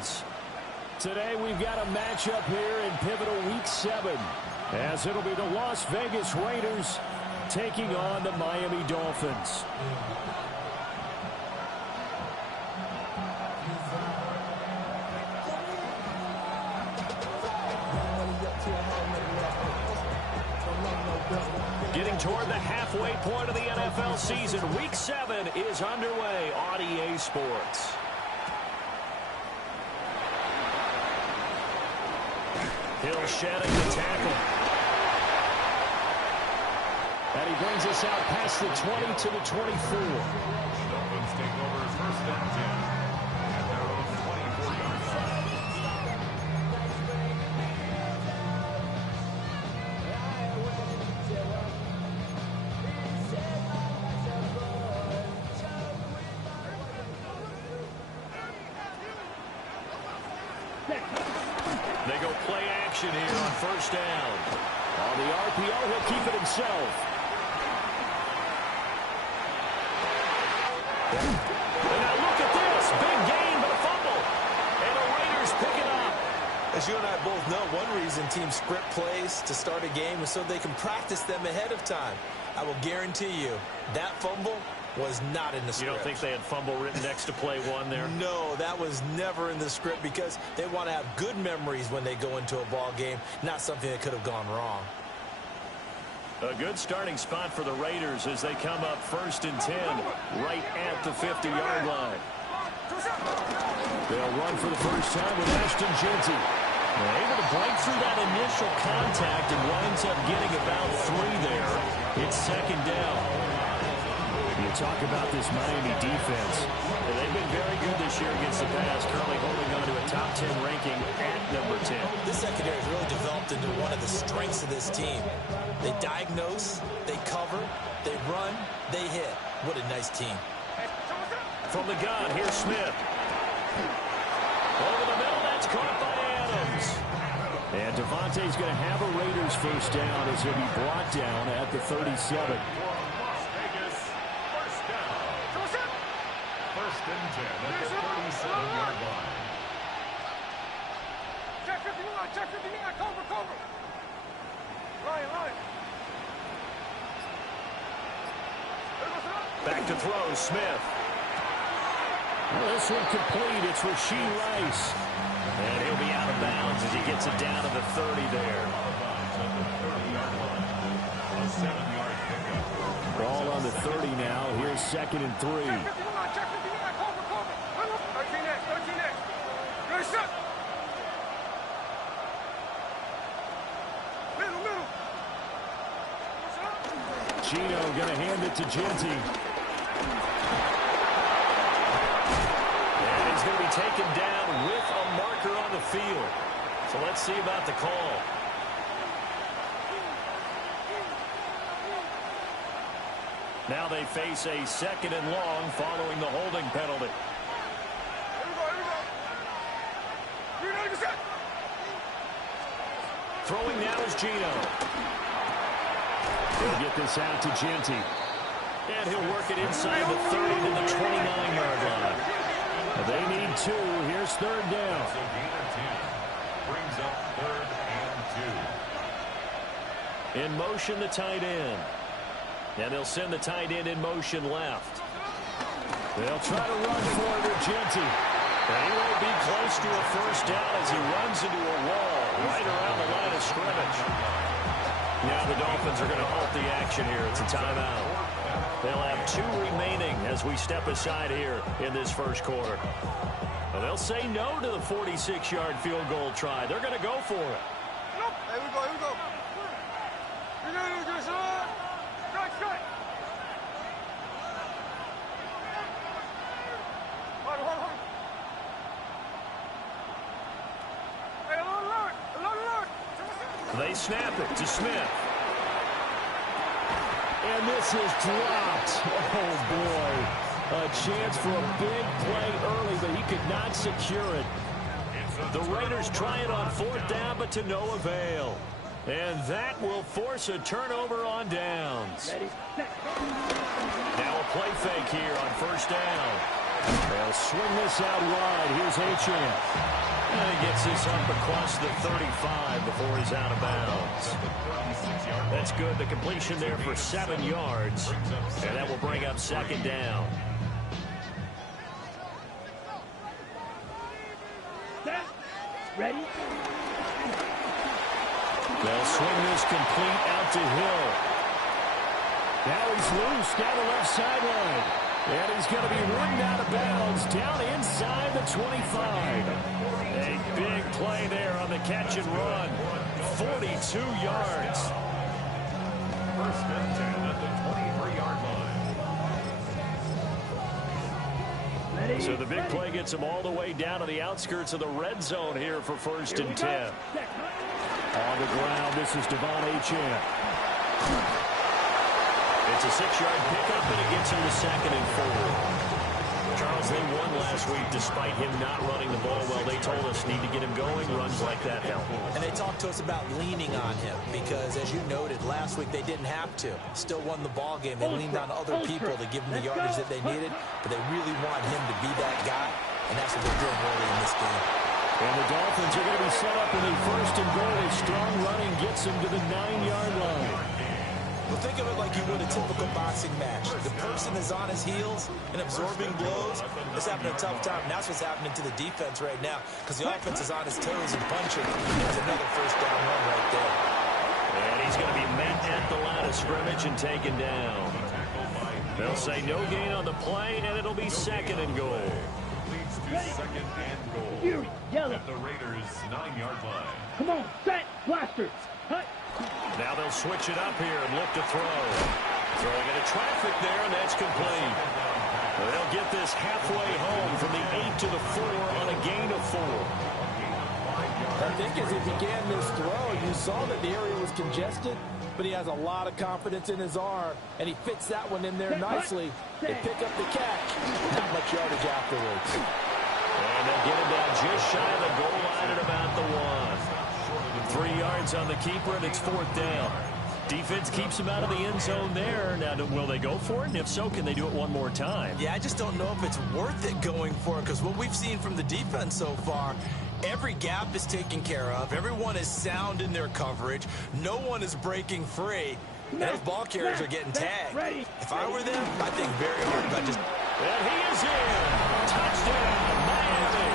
Dolphins. Today we've got a matchup here in pivotal Week 7, as it'll be the Las Vegas Raiders taking on the Miami Dolphins. Getting toward the halfway point of the NFL season, Week 7 is underway on EA Sports. Hill shedding the tackle. And he brings us out past the 20 to the 24. Dolphins take over first and 10 at their own 24-yard line. They go play action here on first down. On the RPO, he'll keep it himself. And now look at this. Big gain, but a fumble. And the Raiders pick it up. As you and I both know, one reason teams script plays to start a game is so they can practice them ahead of time. I will guarantee you that fumble was not in the script. You don't think they had fumble written next to play one there? No, that was never in the script because they want to have good memories when they go into a ball game, not something that could have gone wrong. A good starting spot for the Raiders as they come up first and 10 right at the 50-yard line. They'll run for the first time with Ashton Jeanty. They're able to break through that initial contact and winds up getting about 3 there. It's second down. You talk about this Miami defense. They've been very good this year against the pass, currently holding on to a top 10 ranking at number 10. This secondary has really developed into one of the strengths of this team. They diagnose, they cover, they run, they hit. What a nice team. From the gun, here's Smith. Over the middle, that's caught by Adams. And Devontae's going to have a Raiders first down as he'll be brought down at the 37. First and 10 at the 37-yard line. Check 59, cover. Line. Back to throw, Smith. Well, this one complete. It's Rashee Rice. And he'll be out of bounds as he gets it down to the 30 there. A 7-yard pickup. Ball on the 30 now. Here's second and 3. Check 59, cover. 13X. Good shot. Middle. Gino going to hand it to Jeanty. And he's going to be taken down with a marker on the field. So let's see about the call. Now they face a second and long following the holding penalty. Here we go. Throwing now is Gino. He'll get this out to Jeanty. And he'll work it inside the 30 to the 29-yard line. They need 2. Here's third down. So gain of 10 brings up third and 2. In motion, the tight end. And they'll send the tight end in motion left. They'll try to run for it with Jeanty. And he won't be close to a first down as he runs into a wall right around the line of scrimmage. Now the Dolphins are going to halt the action here. It's a timeout. They'll have 2 remaining as we step aside here in this first quarter. Well, they'll say no to the 46-yard field goal try. They're going to go for it. Here we go. Strike. Hold. Hey, alert. They snap it to Smith. And this is dropped. Oh, boy. A chance for a big play early, but he could not secure it. The Raiders try it on fourth down, but to no avail. And that will force a turnover on downs. Now a play fake here on first down. They'll swing this out wide. Here's Achane. And he gets this up across the 35 before he's out of bounds. That's good. The completion there for 7 yards. And that will bring up second down. Ready? They'll swing this complete out to Hill. Now he's loose down the left sideline. And he's going to be run out of bounds down inside the 25. A big play there on the catch and run. 42 yards. First and 10 at the 23-yard line. So the big play gets him all the way down to the outskirts of the red zone here for first and 10. On the ground, this is Devon Achane. It's a 6-yard pickup, and it gets him to second and 4. Charles, they won last week despite him not running the ball well. They told us need to get him going. Runs like that help. And they talked to us about leaning on him because, as you noted, last week they didn't have to. Still won the ball game. They leaned on other people to give them the yardage that they needed, but they really want him to be that guy, and that's what they're doing early in this game. And the Dolphins are going to be set up in a first and goal. A strong running gets them to the 9-yard line. Well, think of it like you would a typical boxing match. The person is on his heels and absorbing blows. It's having a tough time. And that's what's happening to the defense right now because the offense is on his toes and punching. There's another first down run right there. And he's going to be met at the line of scrimmage and taken down. They'll say no gain on the play, and it'll be second and goal. Leads to second and goal. At the Raiders' 9-yard line. Come on, set, blaster. Hut. Now they'll switch it up here and look to throw. Throwing into traffic there, and that's complete. They'll get this halfway home from the 8 to the 4 on a gain of 4. I think as he began this throw, you saw that the area was congested, but he has a lot of confidence in his arm, and he fits that one in there nicely. They pick up the catch. Not much yardage afterwards. And they get him down just shy of the goal line at about the 1. 3 yards on the keeper, and it's 4th down. Defense keeps him out of the end zone there. Now, will they go for it? And if so, can they do it one more time? Yeah, I just don't know if it's worth it going for it because what we've seen from the defense so far, every gap is taken care of. Everyone is sound in their coverage. No one is breaking free. And those ball carriers are getting tagged. If I were them, I'd think very hard about just... And he is in. Touchdown, Miami.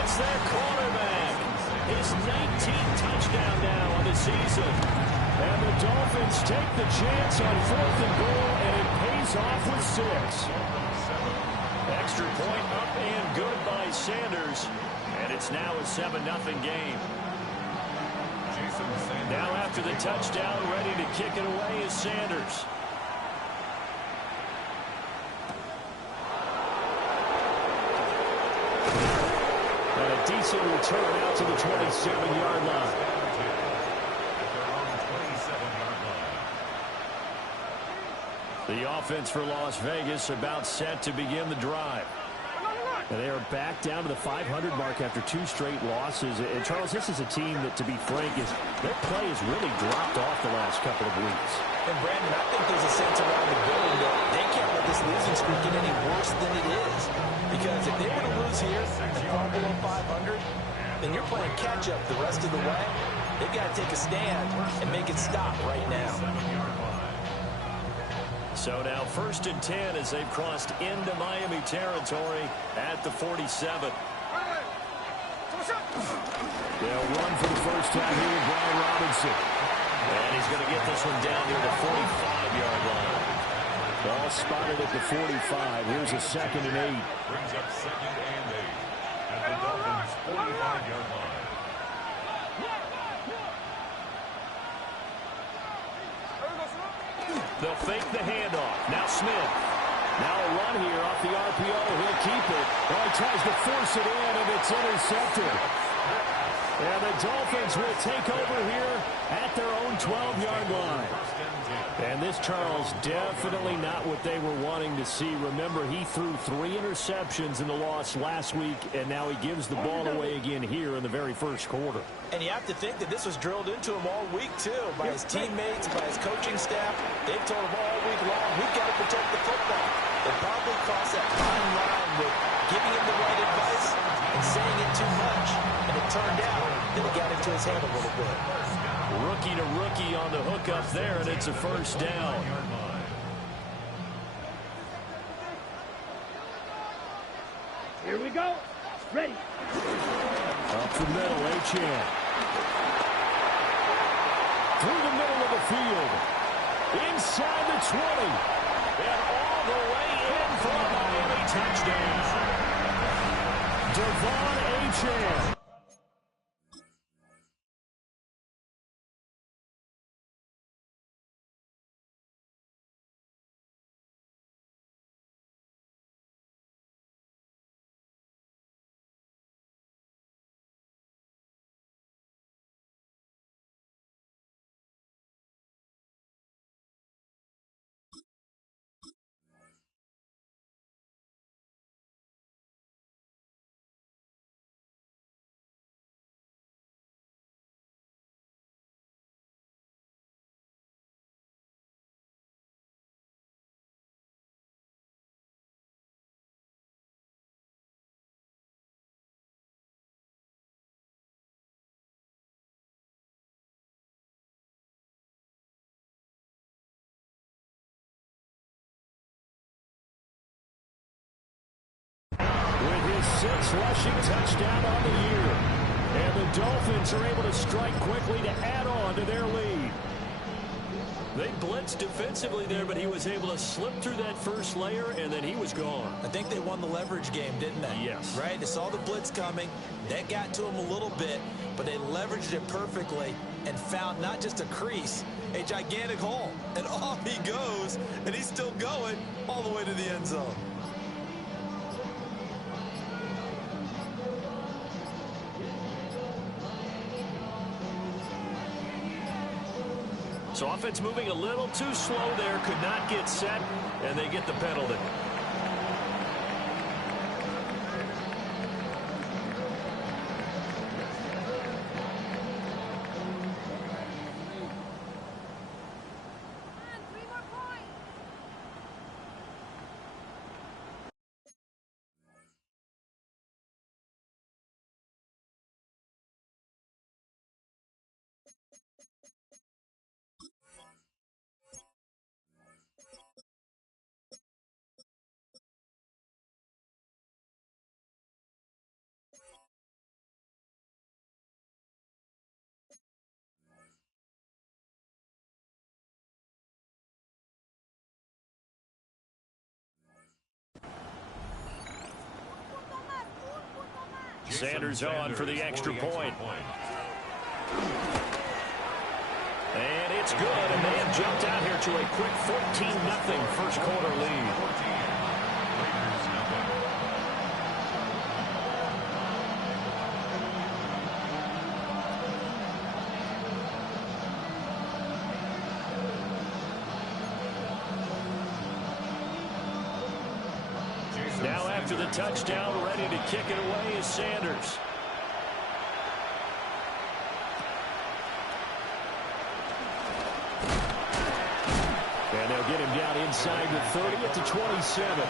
It's their quarterback. His 19th touchdown now on the season. And the Dolphins take the chance on 4th and goal, and it pays off with 6. Extra point up and good by Sanders. And it's now a 7-0 game. Now after the touchdown, ready to kick it away is Sanders. And a decent return out to the 27-yard line. The offense for Las Vegas about set to begin the drive. And they are back down to the 500 mark after 2 straight losses. And, Charles, this is a team that, to be frank, their play has really dropped off the last couple of weeks. And, Brandon, I think there's a sense around the building that they can't let this losing streak get any worse than it is. Because if they were to lose here and fall below 500, then you're playing catch-up the rest of the way. They've got to take a stand and make it stop right now. So now 1st and 10 as they've crossed into Miami territory at the 47. They'll run for the first time here with Brian Robinson. And he's going to get this one down near the 45-yard line. Ball spotted at the 45. Here's a 2nd and 8. Brings up 2nd and 8 at the Dolphins' 45-yard line. They'll fake the handoff. Now Smith. Now a run here off the RPO. He'll keep it. Oh, he tries to force it in, and it's intercepted. And the Dolphins will take over here at their own 12-yard line. And this, Charles, definitely not what they were wanting to see. Remember, he threw 3 interceptions in the loss last week, and now he gives the ball away again here in the very first quarter. And you have to think that this was drilled into him all week, too, by his teammates, by his coaching staff. They've told him all week long, we've got to protect the football. They probably crossed that fine line with giving him the right advice and saying it to too much, and it turned out that it got into his head a little bit. Rookie to rookie on the hook up there, and it's a first down. Here we go. Ready. Up the middle, Achane. Through the middle of the field. Inside the 20. And all the way in for a Miami touchdown. Devon Achane. With his 6th rushing touchdown on the year. And the Dolphins are able to strike quickly to add on to their lead. They blitzed defensively there, but he was able to slip through that first layer, and then he was gone. I think they won the leverage game, didn't they? Yes. Right? They saw the blitz coming. That got to him a little bit, but they leveraged it perfectly and found not just a crease, a gigantic hole. And off he goes, and he's still going all the way to the end zone. So offense moving a little too slow there, could not get set, and they get the penalty. Sanders on for the extra point. And it's good, and they have jumped out here to a quick 14-0 first quarter lead. Now after the touchdown, ready to kick it away is Sanders. And they'll get him down inside the 30 at the 27.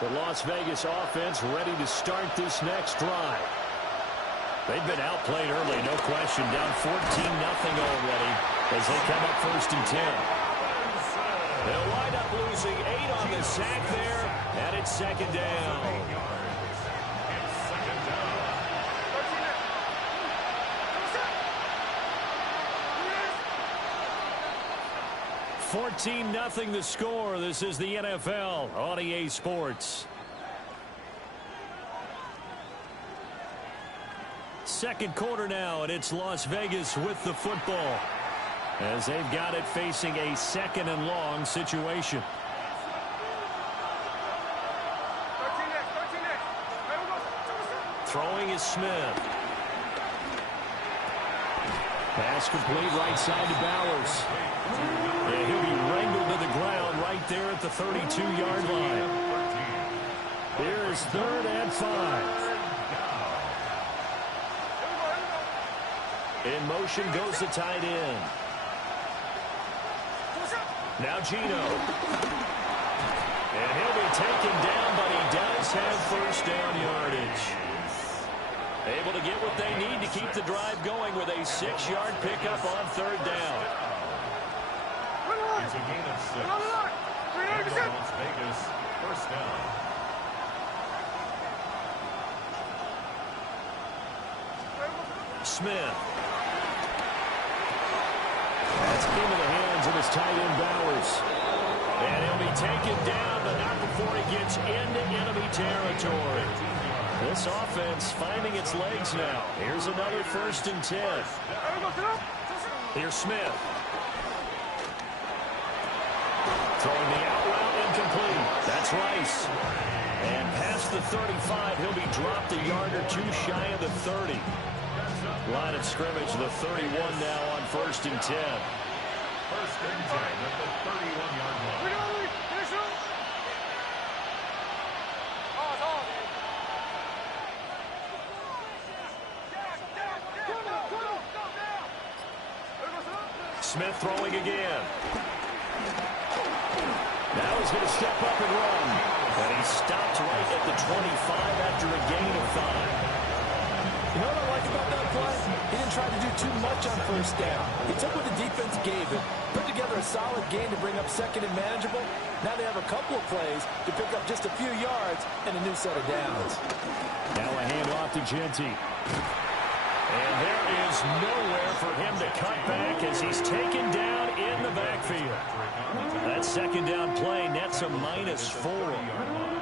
The Las Vegas offense ready to start this next drive. They've been outplayed early, no question. Down 14-0 already as they come up 1st and 10. They'll wind up losing 8 on the sack there, and it's 2nd down. 14-0 the score. This is the NFL on EA Sports. Second quarter now, and it's Las Vegas with the football as they've got it facing a 2nd and long situation. Throwing is Smith. Pass complete right side to Bowers. And he'll be wrangled to the ground right there at the 32-yard line. Here is 3rd and 5. In motion goes the tight end. Now Gino. And he'll be taken down, but he does have first down yardage. Able to get what they need to keep the drive going with a 6-yard pickup on third down. It's a gain of 6. And Las Vegas, first down. Smith. That's into the hands of his tight end Bowers. And he'll be taken down, but not before he gets into enemy territory. This offense finding its legs now. Here's another 1st and 10. Here's Smith. Throwing the out route incomplete. That's Rice. And past the 35, he'll be dropped a yard or two shy of the 30. Line of scrimmage, the 31 now on 1st and 10. 1st and 10 at the 31-yard line. Smith throwing again. Now he's going to step up and run. And he stopped right at the 25 after a gain of 5. You know what I like about that play? He didn't try to do too much on 1st down. He took what the defense gave him, put together a solid game to bring up 2nd and manageable. Now they have a couple of plays to pick up just a few yards and a new set of downs. Now a handoff to Genty. And there is nowhere for him to cut back as he's taken down in the backfield. That 2nd down play nets a -4.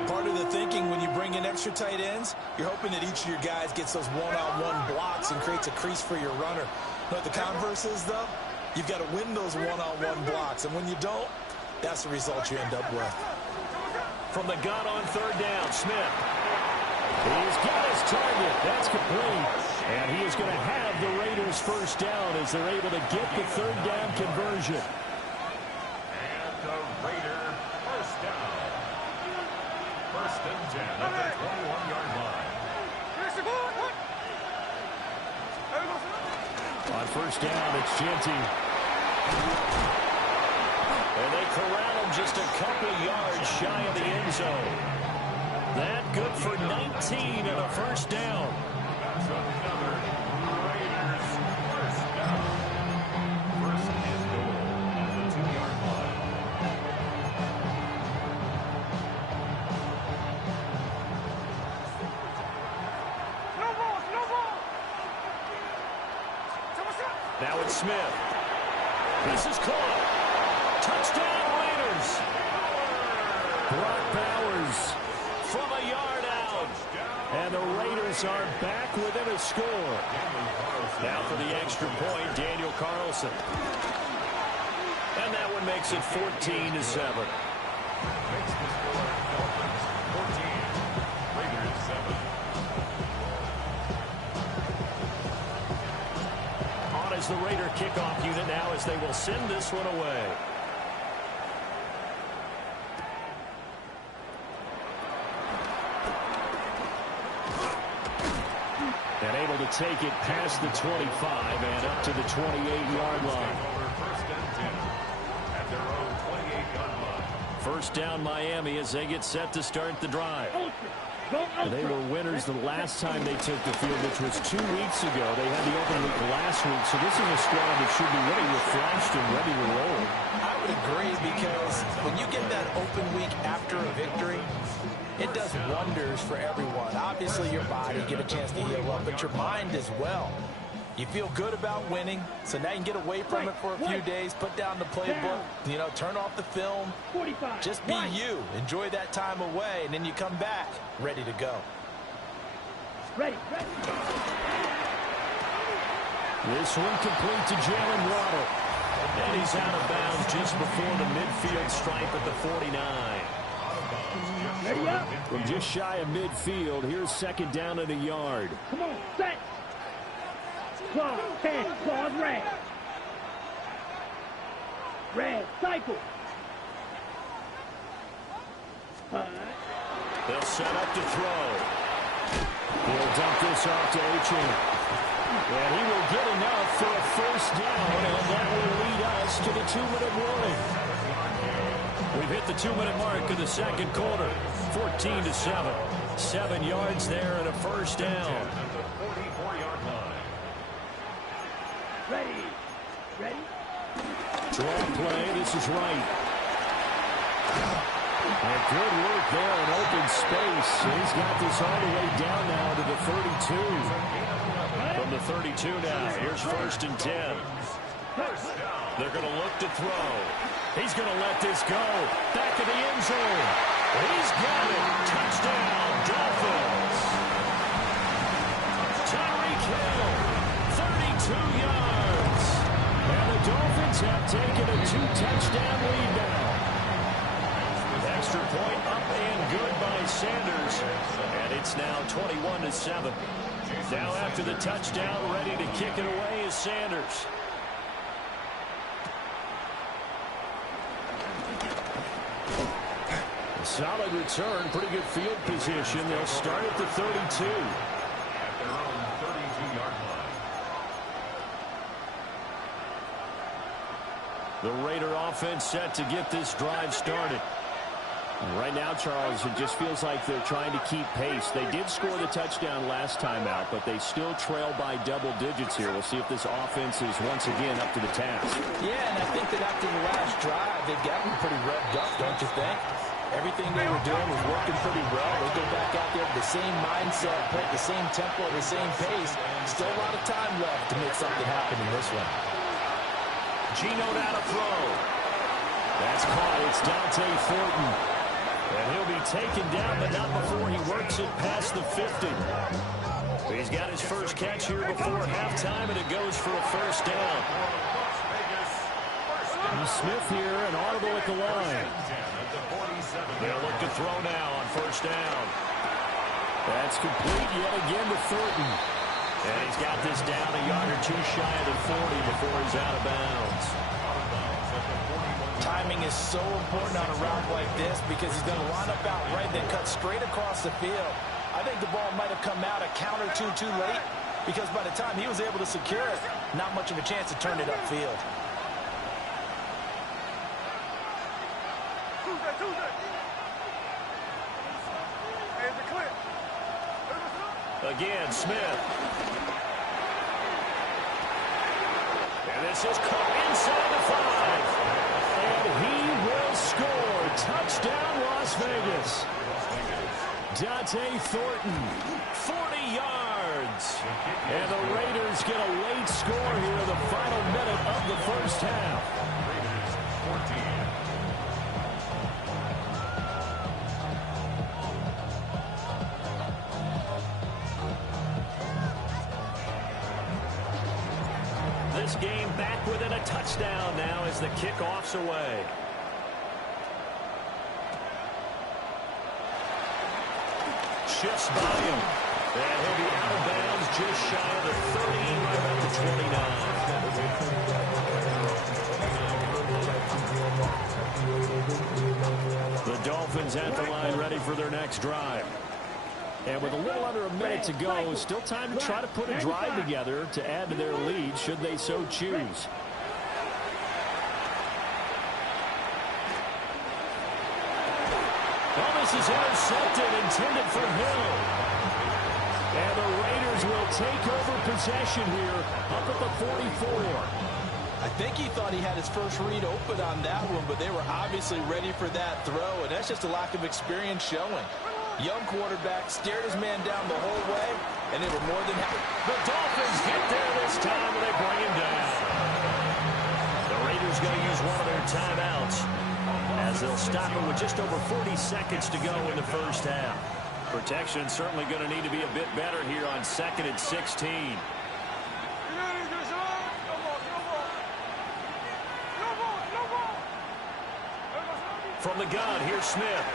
Part of the thinking when you bring in extra tight ends, you're hoping that each of your guys gets those one-on-one blocks and creates a crease for your runner. But the converse is, though, you've got to win those one-on-one blocks. And when you don't, that's the result you end up with. From the gun on 3rd down, Smith. He's got his target. That's complete. And he is going to have the Raiders 1st down as they're able to get the 3rd down conversion. And the Raider 1st down. 1st and 10 at the 21-yard line. On 1st down, it's Genty. And they corral him just a couple yards shy of the end zone. That good for 19 and a 1st down. That's another Raiders 1st down. 1st and goal at the 2-yard line. Now it's Smith. This is caught. Touchdown Raiders. Brock Bowers. From a yard out. And the Raiders are back within a score. Now for the extra point, Daniel Carlson. And that one makes it 14-7. Makes the score Dolphins 14. Raiders 7. On as the Raider kickoff unit now as they will send this one away. And able to take it past the 25 and up to the 28-yard line. Over 1st and 10 at their own 28-yard line. 1st down Miami as they get set to start the drive. They were winners the last time they took the field, which was 2 weeks ago. They had the open week last week, so this is a squad that should be really refreshed and ready to roll. I would agree, because when you get that open week after a victory, it does wonders for everyone. Obviously, your body get a chance to heal up, but your mind as well. You feel good about winning, so now you can get away from it for a few days, put down the playbook, you know, turn off the film. Just be you. Enjoy that time away, and then you come back ready to go. This one complete to Jalen Waddle. And he's out of bounds just before the midfield stripe at the 49. From just shy of midfield, here's 2nd down and a yard. Come on, set. Claw, 10, claws red. Red, cycle. They'll set up to throw. He'll dump this off to Achane. And he will get enough for a first down, and that will lead us to the 2-minute warning. We've hit the 2-minute mark in the second quarter. 14-7. 7 yards there and a first down. Ready. Ready. Draw play. This is right. And good work there in open space. He's got this all the way down now to the 32. From the 32 now, here's 1st and 10. They're going to look to throw. He's going to let this go. Back of the end zone. He's got it. Touchdown, Dolphins. Tyreek Hill, 32 yards. And the Dolphins have taken a 2-touchdown lead now. Extra point up and good by Sanders. And it's now 21-7. Now after the touchdown, ready to kick it away is Sanders. A solid return, pretty good field position. They'll start at the 32. At their own 32-yard line. The Raider offense set to get this drive started. Right now, Charles, it just feels like they're trying to keep pace. They did score the touchdown last time out, but they still trail by double digits here. We'll see if this offense is once again up to the task. Yeah, and I think that after the last drive, they've gotten pretty revved up, don't you think? Everything they were doing was working pretty well. They go back out there with the same mindset, play at the same tempo, the same pace. Still a lot of time left to make something happen in this one. Geno down to throw. That's caught. It's Dante Thornton. And he'll be taken down, but not before he works it past the 50. He's got his first catch here before halftime, and it goes for a first down. And Smith here, an audible at the line. They'll look to throw now on first down. That's complete yet again to Thornton. And he's got this down a yard or two shy of the 40 before he's out of bounds. Timing is so important on a route like this because he's going to line up out right, then cut straight across the field. I think the ball might have come out a count or two too late because by the time he was able to secure it, not much of a chance to turn it upfield. Again, Smith. And this is caught inside the 5. And he will score. Touchdown, Las Vegas. Dante Thornton, 40 yards. and the Raiders get a late score here in the final minute of the first half. This game back within a touchdown now as the kickoff's away. Shifts by him. And he'll be out of bounds just shy of the 30, right about the 29. The Dolphins at the line ready for their next drive. And with a little under a minute to go, still time to try to put a drive together to add to their lead should they so choose. Well, this is intercepted, intended for Hill. And the Raiders will take over possession here up at the 44. I think he thought he had his first read open on that one, but they were obviously ready for that throw, and that's just a lack of experience showing. Young quarterback stared his man down the whole way, and they were more than happy. The Dolphins get there this time, and they bring him down. The Raiders going to use one of their timeouts as they'll stop it with just over 40 seconds to go in the first half. Protection certainly going to need to be a bit better here on 2nd and 16. From the gun, here's Smith.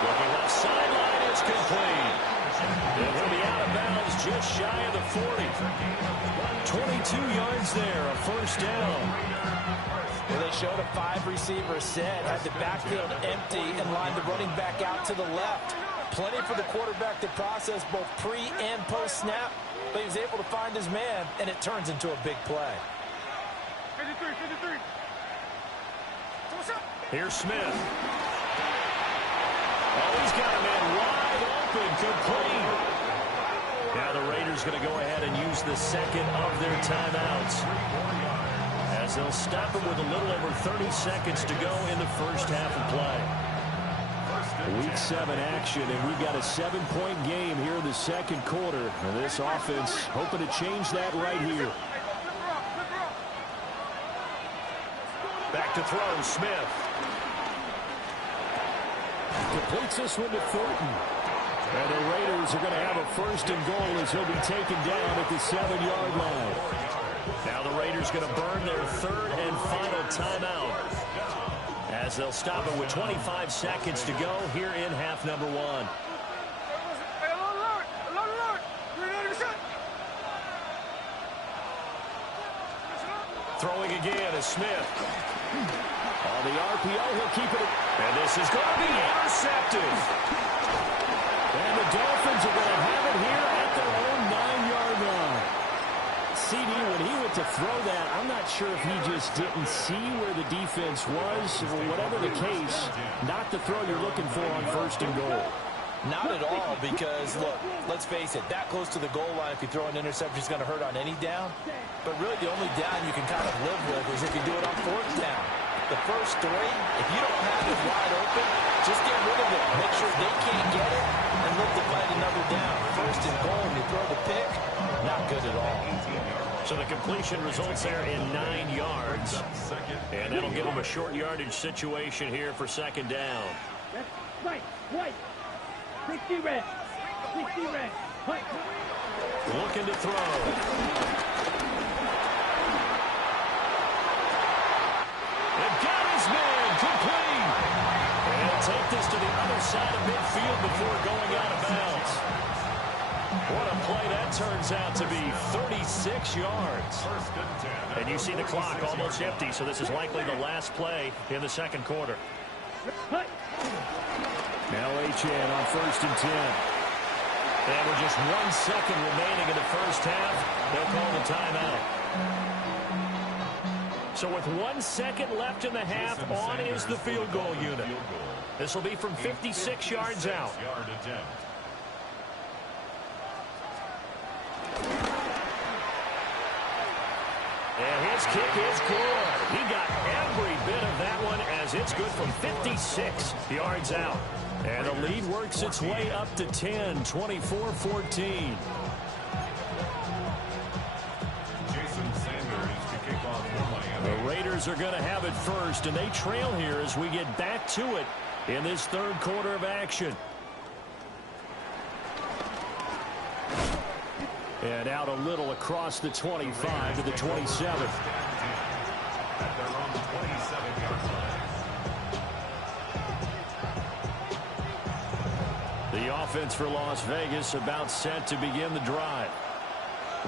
Looking left sideline, it's complete. And he'll be out of bounds just shy of the 40. 22 yards there, a first down. Well, they showed a 5-receiver set, had the backfield empty, and lined the running back out to the left. Plenty for the quarterback to process both pre and post snap, but he was able to find his man, and it turns into a big play. 53, 53. Here's Smith. Oh, he's got a man wide open, complete. Now the Raiders going to go ahead and use the second of their timeouts, as they'll stop him with a little over 30 seconds to go in the first half of play. Week 7 action, and we've got a 7-point game here in the second quarter. And this offense hoping to change that right here. Back to throw, Smith. Completes this one to Thornton. And the Raiders are going to have a first and goal as he'll be taken down at the 7-yard line. Now the Raiders going to burn their third and final timeout, as they'll stop it with 25 seconds to go here in half number 1. Throwing again is Smith. On the RPO, he'll keep it. And this is going to be intercepted. And the Dolphins are going to have it here at their own 9-yard line. CD, when he went to throw that, I'm not sure if he just didn't see where the defense was, or whatever the case, not the throw you're looking for on first and goal. Not at all, because, look, let's face it, that close to the goal line, if you throw an interception, is going to hurt on any down. But really, the only down you can kind of live with is if you do it on fourth down. The first 3, if you don't have it wide open, just get rid of it. Make sure they can't get it, and look to find another down. First and goal, and you throw the pick, not good at all. So the completion results there in 9 yards. And that'll give them a short yardage situation here for second down. Right. 60 red. 60 red. Looking to throw. And got his man complete. And he'll take this to the other side of midfield before going out of bounds. What a play that turns out to be. 36 yards. And you see the clock almost empty, so this is likely the last play in the second quarter. Now Achane on first and 10. And with just 1 second remaining in the first half, they'll call the timeout. So with 1 second left in the half, on is the field goal unit. This will be from 56 yards out. And his kick is good. He got every bit of that one, as it's good from 56 yards out. And the lead works its way up to 10, 24-14. The Raiders are going to have it first, and they trail here as we get back to it in this third quarter of action. And out a little across the 25 to the 27. At their own 27-yard line. The offense for Las Vegas about set to begin the drive.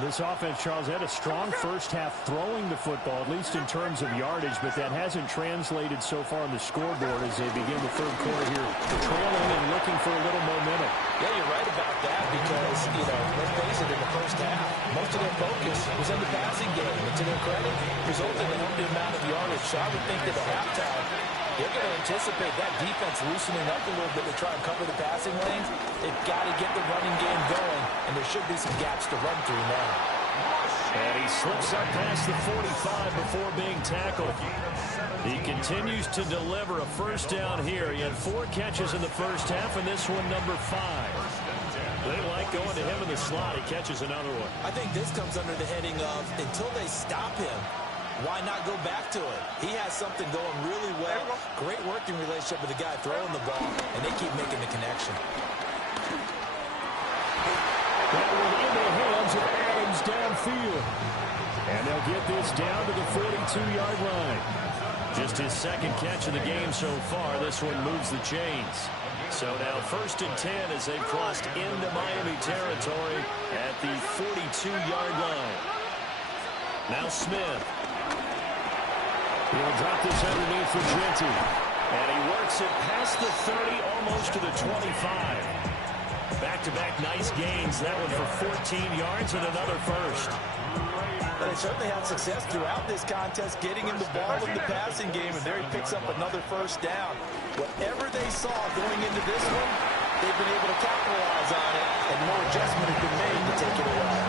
This offense, Charles, had a strong first half throwing the football, at least in terms of yardage, but that hasn't translated so far on the scoreboard as they begin the third quarter here, trailing and looking for a little momentum. Yeah, you're right about that because, let's face it, in the first half, most of their focus was in the passing game. And to their credit, resulted in the amount of yardage. So I would think that at halftime, they're going to anticipate that defense loosening up a little bit to try and cover the passing lanes. They've got to get the running game going, and there should be some gaps to run through now. And he slips up past the 45 before being tackled. He continues to deliver a first down here. He had 4 catches in the first half, and this one number 5. They like going to him in the slot. He catches another one. I think this comes under the heading of until they stop him, why not go back to it? He has something going really well. Great working relationship with the guy throwing the ball, and they keep making the connection. That one in the hands of Adams downfield. And they'll get this down to the 42-yard line. Just his second catch of the game so far. This one moves the chains. So now first and 10 as they've crossed into Miami territory at the 42-yard line. Now Smith. He'll drop this underneath for Genty. And he works it past the 30, almost to the 25. Back-to-back nice gains. That one for 14 yards and another first. But they certainly had success throughout this contest getting him the ball in the passing game, and there he picks up another first down. Whatever they saw going into this one, they've been able to capitalize on it, and no adjustment has been made to take it away.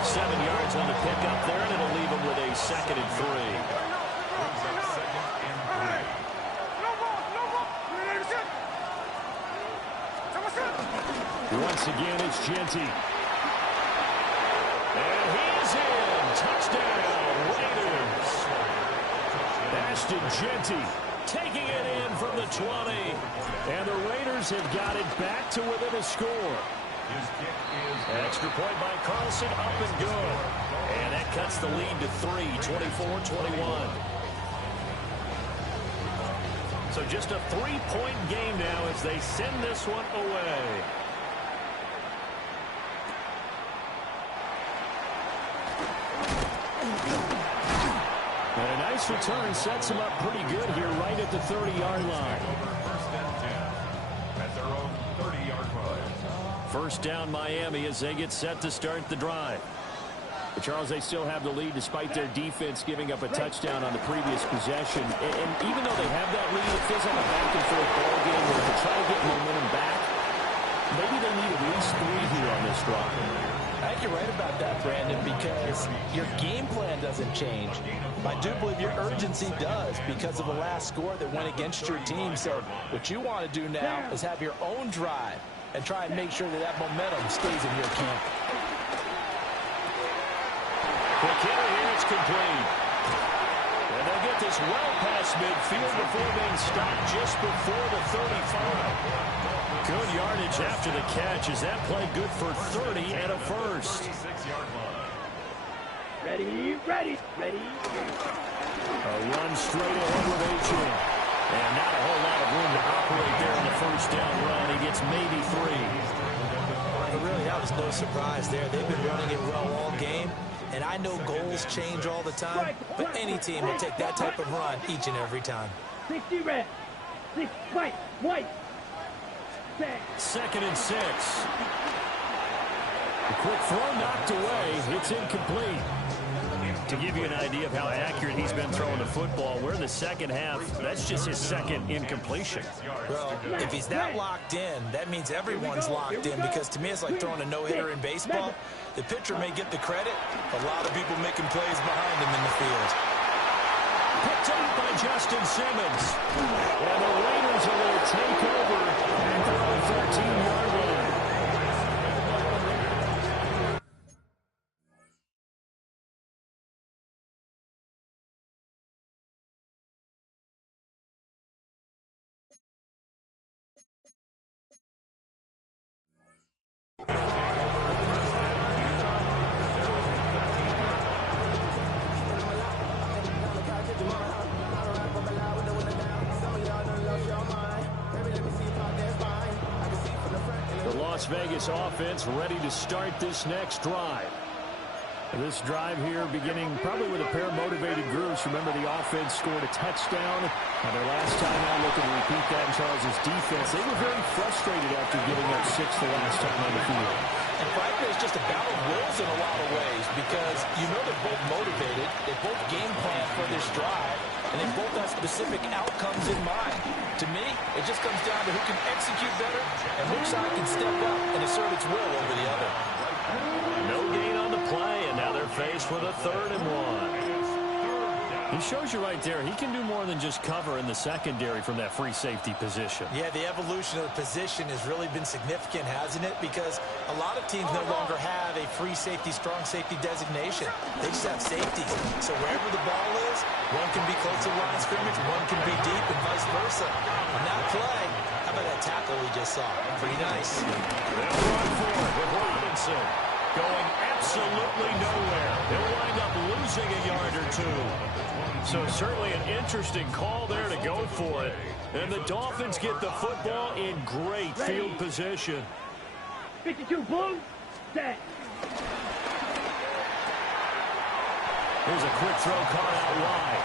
7 yards on the pickup there, and it'll leave him with a 2nd and 3. Once again, it's Genty. And he's in. Touchdown, Raiders. Ashton Genty taking it in from the 20. And the Raiders have got it back to within a score. Extra point by Carlson, up and good. And that cuts the lead to 3, 24-21. So just a 3-point game now as they send this one away. And a nice return sets him up pretty good here right at the 30-yard line. At their own 30-yard line. First down Miami as they get set to start the drive. But Charles, they still have the lead despite their defense giving up a touchdown on the previous possession. And even though they have that lead, it feels like a back-and-forth ball game where to try to get momentum back, maybe they need at least 3 here on this drive. I think you're right about that, Brandon, because your game plan doesn't change. I do believe your urgency does because of the last score that went against your team. So what you want to do now is have your own drive and try and make sure that that momentum stays in your camp. Quick hitter here, it's complete. And they'll get this well past midfield before being stopped just before the 35. Good yardage after the catch. Is that play good for 30 and a first? Ready. A run straight ahead with Achane. And not a whole lot of room to operate there in the first down run. He gets maybe 3. But really, that was no surprise there. They've been running it well all game. And I know goals change all the time, but any team will take that type of run each and every time. 60 red. 6 white. 2nd and 6. A quick throw knocked away. It's incomplete. To give you an idea of how accurate he's been throwing the football, we're in the second half. That's just his 2nd incompletion. Well, if he's that locked in, that means everyone's locked in, because to me it's like throwing a no-hitter in baseball. The pitcher may get the credit, a lot of people making plays behind him in the field. Picked up by Justin Simmons. And the Raiders are going to take over at their own 13-yard line. Las Vegas offense ready to start this next drive. This drive here beginning probably with a pair of motivated groups. Remember, the offense scored a touchdown. And their last time out, looking to repeat that in Charles's defense. They were very frustrated after giving up 6 the last time on the field. And frankly, it's just a battle of wills in a lot of ways, because you know they're both motivated. They both game plan for this drive, and they both have specific outcomes in mind. To me, it just comes down to who can execute better and which side can step up and assert its will over the other. No gain on the play, and now they're faced with a 3rd and 1. He shows you right there, he can do more than just cover in the secondary from that free safety position. Yeah, the evolution of the position has really been significant, hasn't it? Because a lot of teams no longer have a free safety, strong safety designation. They just have safeties. So wherever the ball is, one can be close to the line of scrimmage, one can be deep, and vice versa. On that play, how about that tackle we just saw? Pretty nice. They'll run for it with Robinson going absolutely nowhere. They'll wind up losing a yard or 2. So certainly an interesting call there to go for it. And the Dolphins get the football in great field position. 52 blue. Set. Here's a quick throw caught out wide.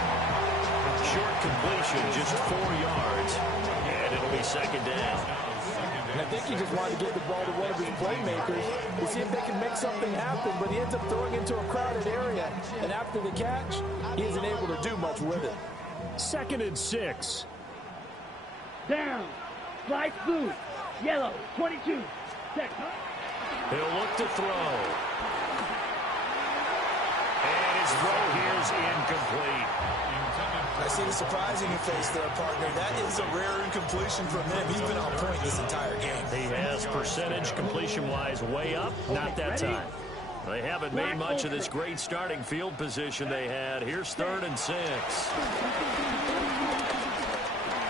Short completion, just 4 yards. And it'll be 2nd down. And I think he just wanted to get the ball to one of his playmakers to see if they can make something happen, but he ends up throwing into a crowded area. And after the catch, he isn't able to do much with it. 2nd and 6. Down. Slice blue. Yellow. 22. Set. He'll look to throw. And his throw here is incomplete. I see the surprise in your face there, partner. That is a rare incompletion from him. He's been on point this entire game. He has percentage completion-wise way up. Not that time. They haven't made much of this great starting field position they had. Here's 3rd and 6.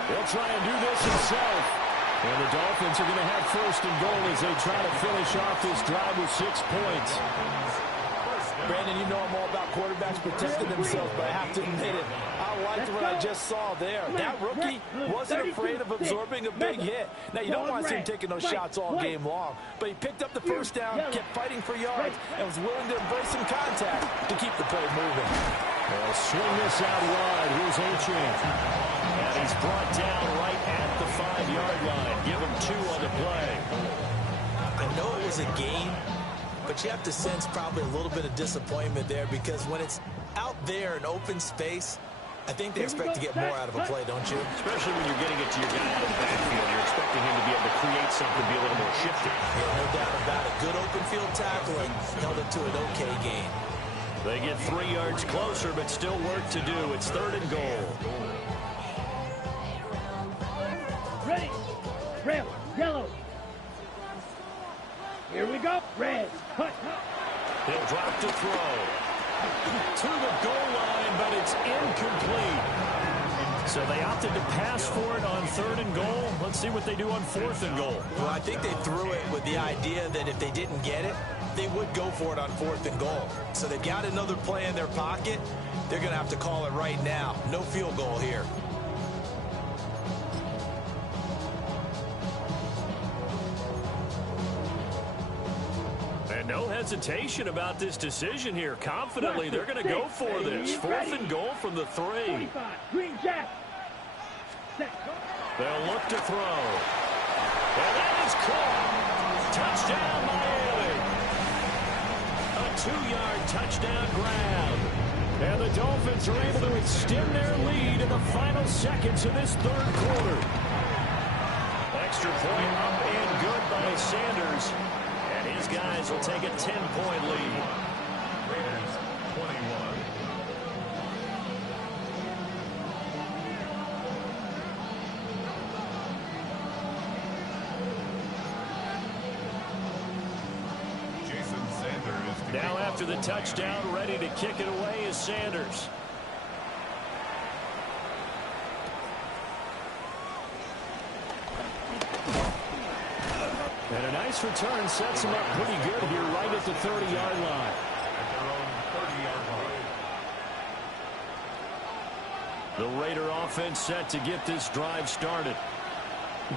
He'll try and do this himself. And the Dolphins are going to have 1st and goal as they try to finish off this drive with 6 points. Brandon, you know I'm all about quarterbacks protecting themselves, but I have to admit it. I liked what I just saw there. That rookie wasn't afraid of absorbing a big hit. Now, you don't want to see him taking those shots all game long, but he picked up the 1st down, kept fighting for yards, and was willing to embrace some contact to keep the play moving. They'll swing this out wide. Here's Achane. And he's brought down right at the 5-yard line. Give him 2 on the play. I know it was a gain, but you have to sense probably a little bit of disappointment there because when it's out there in open space, I think they expect to get more out of a play, don't you? Especially when you're getting it to your guy out of the backfield. You're expecting him to be able to create something, be a little more shifty. Yeah, no doubt about it. Good open field tackling held it to an okay gain. They get 3 yards closer, but still work to do. It's 3rd and goal. Ready. Red. Yellow. Here we go. Red. Hut. He'll drop to throw. To the goal line, but it's incomplete. So they opted to pass for it on 3rd and goal. Let's see what they do on 4th and goal. Well, I think they threw it with the idea that if they didn't get it, they would go for it on 4th and goal. So they've got another play in their pocket. They're going to have to call it right now. No field goal here. And no hesitation about this decision here. Confidently, they're going to go for this. 4th and goal from the 3. 25. Green Jack. They'll look to throw. And that is caught. Touchdown, Miami. A 2-yard touchdown grab. And the Dolphins are able to extend their lead in the final seconds of this 3rd quarter. Extra point up and good by Sanders. And his guys will take a 10-point lead. Raiders 21. Now after the touchdown, ready to kick it away is Sanders. And a nice return sets him up pretty good here right at the 30-yard line. At their own 30-yard line. The Raider offense set to get this drive started.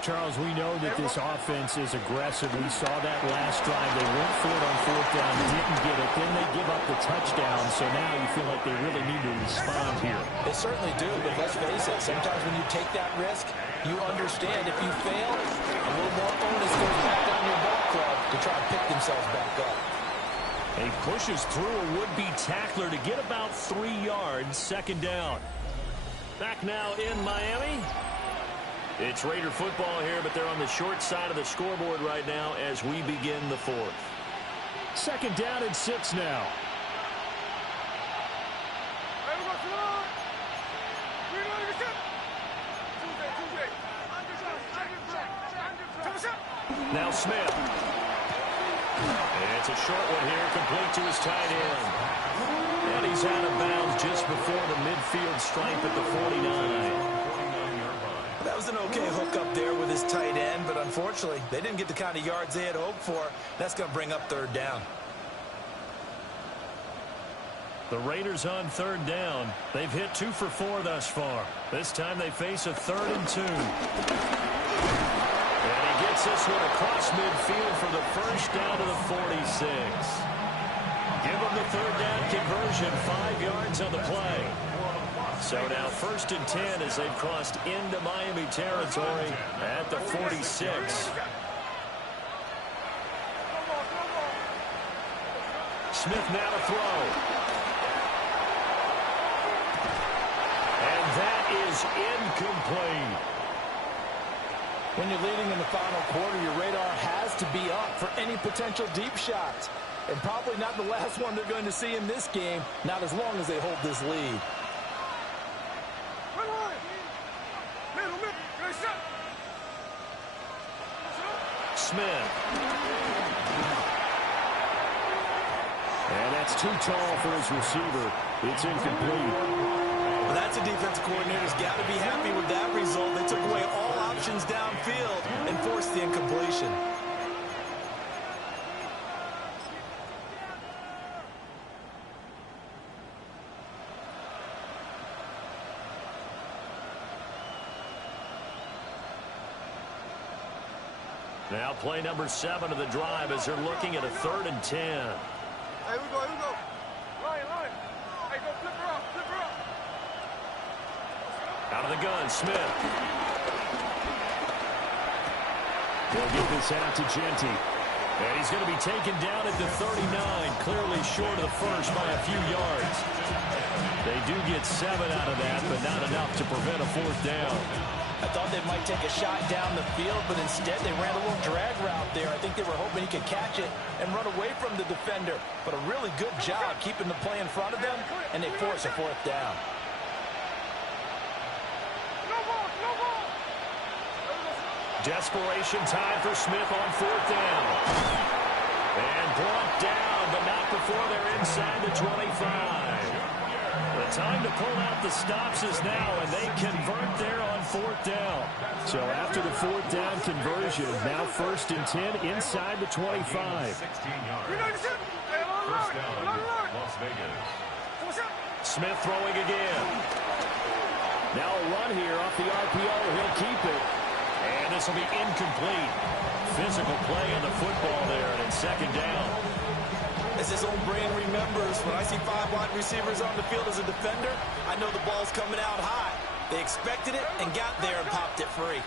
Charles, we know that this offense is aggressive. We saw that last drive. They went for it on 4th down, didn't get it. Then they give up the touchdown. So now you feel like they really need to respond here. They certainly do, but let's face it. Sometimes when you take that risk, you understand if you fail, a little more onus goes back on your ball club to try and pick themselves back up. He pushes through a would-be tackler to get about 3 yards, 2nd down. Back now in Miami. It's Raider football here, but they're on the short side of the scoreboard right now as we begin the 4th. 2nd down and 6 now. Now Smith. And it's a short one here, complete to his tight end. And he's out of bounds just before the midfield stripe at the 49. That was an okay hook up there with his tight end, but unfortunately, they didn't get the kind of yards they had hoped for. That's going to bring up 3rd down. The Raiders on 3rd down. They've hit 2 for 4 thus far. This time they face a 3rd and 2. And he gets this one across midfield for the 1st down to the 46. Give him the 3rd down conversion, 5 yards on the play. So now 1st and 10 as they've crossed into Miami territory at the 46. Smith now to throw. And that is incomplete. When you're leading in the final quarter, your radar has to be up for any potential deep shots. And probably not the last one they're going to see in this game, not as long as they hold this lead. Smith. And that's too tall for his receiver. It's incomplete. Well, that's a defensive coordinator's got to be happy with that result. They took away all options downfield and forced the incompletion. Now play number 7 of the drive as they're looking at a 3rd and 10. Hey, we go. Line. Hey, go flip her up. Out of the gun, Smith. They'll get this out to Genty. And he's going to be taken down at the 39, clearly short of the first by a few yards. They do get 7 out of that, but not enough to prevent a 4th down. I thought they might take a shot down the field, but instead they ran a little drag route there. I think they were hoping he could catch it and run away from the defender. But a really good job keeping the play in front of them, and they force a 4th down. No ball. Desperation time for Smith on 4th down. And brought down, but not before they're inside the 25. The time to pull out the stops is now, and they convert there on 4th down. So after the 4th down conversion, now 1st and 10 inside the 25. 16 yards. First down, Las Vegas. Smith throwing again. Now a run here off the RPO. He'll keep it. And this will be incomplete. Physical play on the football there, and it's 2nd down. As his own brain remembers, when I see 5 wide receivers on the field as a defender, I know the ball's coming out high. They expected it and got there and popped it free.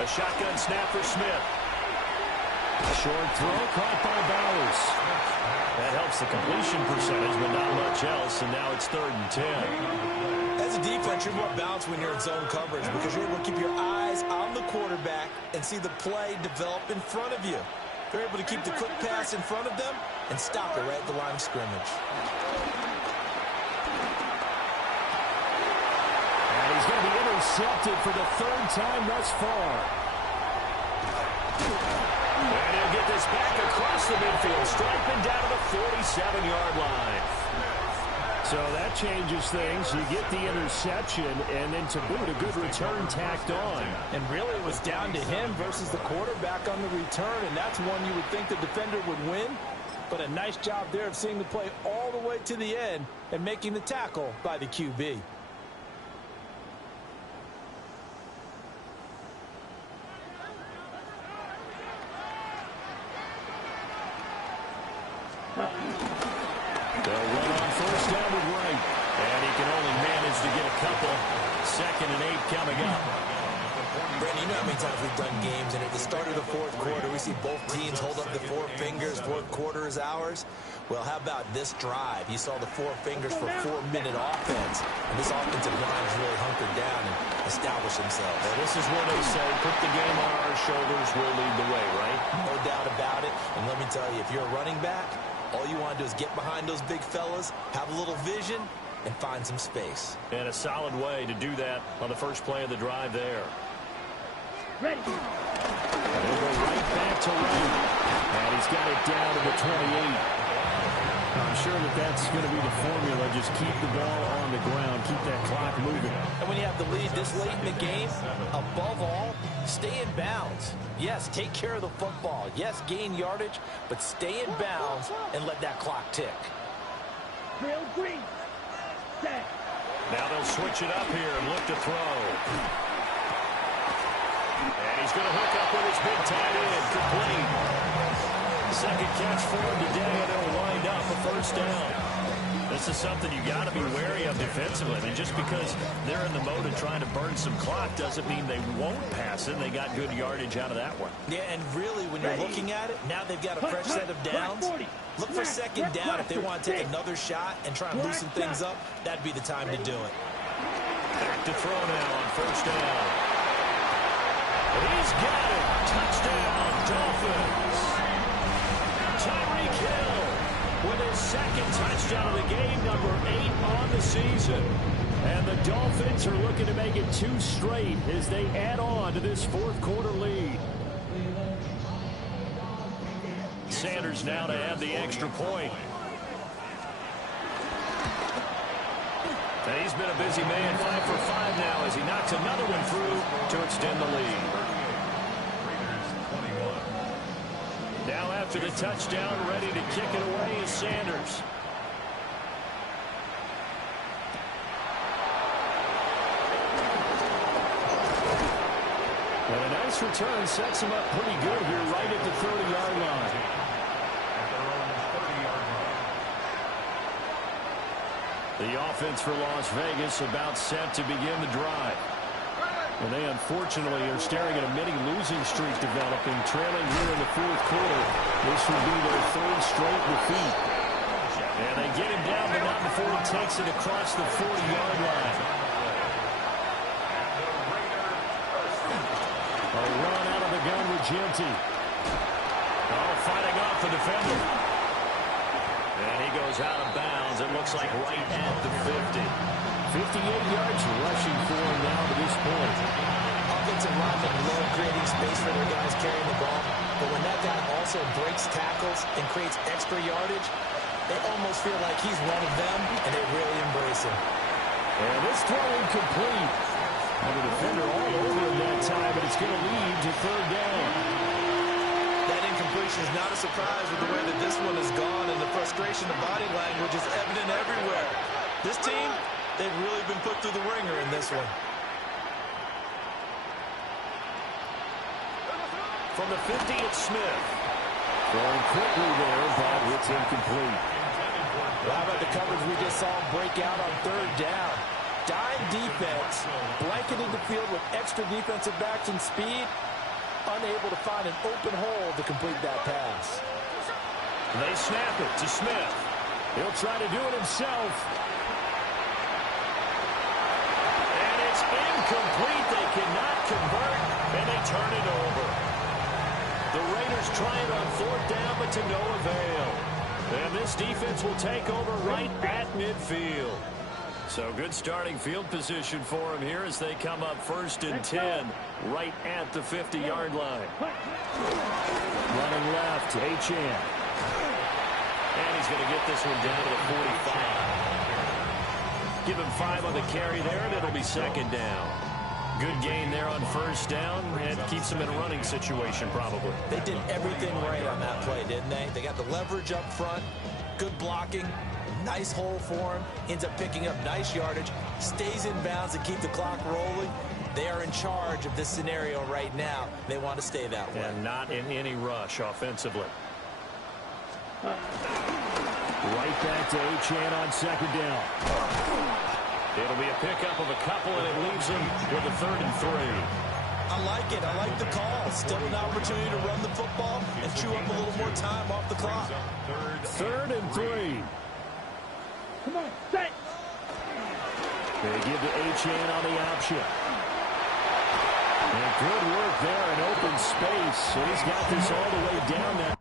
A shotgun snap for Smith. Short throw caught by Bowers. That helps the completion percentage, but not much else, and now it's 3rd and 10. As a defense, you're more balanced when you're in zone coverage because you're able to keep your eyes on the quarterback and see the play develop in front of you. They're able to keep the quick pass in front of them and stop it right at the line of scrimmage. And he's going to be intercepted for the 3rd time thus far. And he'll get this back across the midfield, striping down to the 47-yard line. So that changes things. You get the interception, and then to boot, a good return tacked on. And really it was down to him versus the quarterback on the return, and that's one you would think the defender would win. But a nice job there of seeing the play all the way to the end and making the tackle by the QB. They'll run on 1st down with Wright. And he can only manage to get a couple. 2nd and 8 coming up. Brandon, you know how many times we've done games, and at the start of the 4th quarter, we see both teams hold up the 4 fingers, 4th quarter is ours. Well, how about this drive? You saw the 4 fingers for 4-minute offense, and this offensive line has really hunkered down and established themselves. Well, this is where they say, put the game on our shoulders, we'll lead the way, right? No doubt about it, and let me tell you, if you're a running back, all you want to do is get behind those big fellas, have a little vision, and find some space. And a solid way to do that on the first play of the drive there. Ready. They'll go right back to Wright. And he's got it down to the 28. I'm sure that's going to be the formula. Just keep the ball on the ground. Keep that clock moving. And when you have the lead this late in the game, above all, stay in bounds. Yes, take care of the football. Yes, gain yardage, but stay in bounds and let that clock tick. Real green. Set. Now they'll switch it up here and look to throw. And he's going to hook up with his big tight end. Complete. Second catch for him today, and it'll wind up a 1st down. This is something you got to be wary of defensively. I mean, just because they're in the mode of trying to burn some clock doesn't mean they won't pass it. They got good yardage out of that one. Yeah, and really, when you're looking at it, now they've got a fresh set of downs. Look for second down if they want to take another shot and try and loosen things up. That'd be the time to do it. Back to throw now on first down. He's got it. Touchdown, Dolphins. Tyreek Hill with his second touchdown of the game, number 8 on the season. And the Dolphins are looking to make it 2 straight as they add on to this fourth quarter lead. Sanders now to add the extra point. And he's been a busy man, 5 for 5 now as he knocks another one through to extend the lead. Now after the touchdown, ready to kick it away is Sanders. And a nice return sets him up pretty good here right at the 30-yard line. The offense for Las Vegas about set to begin the drive. And they unfortunately are staring at a mini-losing streak developing, trailing here in the fourth quarter. This would be their 3rd straight defeat. And they get him down, but not before he takes it across the 40-yard line. A run out of the gun with Genty. Oh, fighting off the defender. And he goes out of bounds. It looks like right at the 50. 58 yards rushing for him now to this point. Offensive linemen love creating space for their guys carrying the ball. But when that guy also breaks tackles and creates extra yardage, they almost feel like he's one of them, and they really embrace him. And this throw incomplete. And the defender all over him that time, but it's going to lead to 3rd down. That incompletion is not a surprise with the way that this one has gone, and the frustration of body language is evident everywhere. This team, they've really been put through the ringer in this one. From the 50, it's Smith. Throwing quickly there, but it's incomplete. How about the coverage we just saw break out on 3rd down? Dime defense, blanketed the field with extra defensive backs and speed, unable to find an open hole to complete that pass. They snap it to Smith. He'll try to do it himself. And it's incomplete. They cannot convert, and they turn it over. The Raiders try it on 4th down, but to no avail. And this defense will take over right at midfield. So good starting field position for him here as they come up 1st and 10 right at the 50-yard line. Running left, Achane. And he's going to get this one down to the 45. Give him 5 on the carry there, and it'll be 2nd down. Good gain there on 1st down, and keeps them in a running situation probably. They did everything right on that play, didn't they? They got the leverage up front, good blocking, nice hole for him, ends up picking up nice yardage, stays in bounds to keep the clock rolling. They are in charge of this scenario right now. They want to stay that way. And not in any rush offensively. Right back to Achane on 2nd down. It'll be a pickup of a couple, and it leaves them with a 3rd and 3. I like it. I like the call. Still an opportunity to run the football and chew up a little more time off the clock. 3rd and 3. Come on, set. They give to Achane on the option. And good work there in open space. So he's got this all the way down there.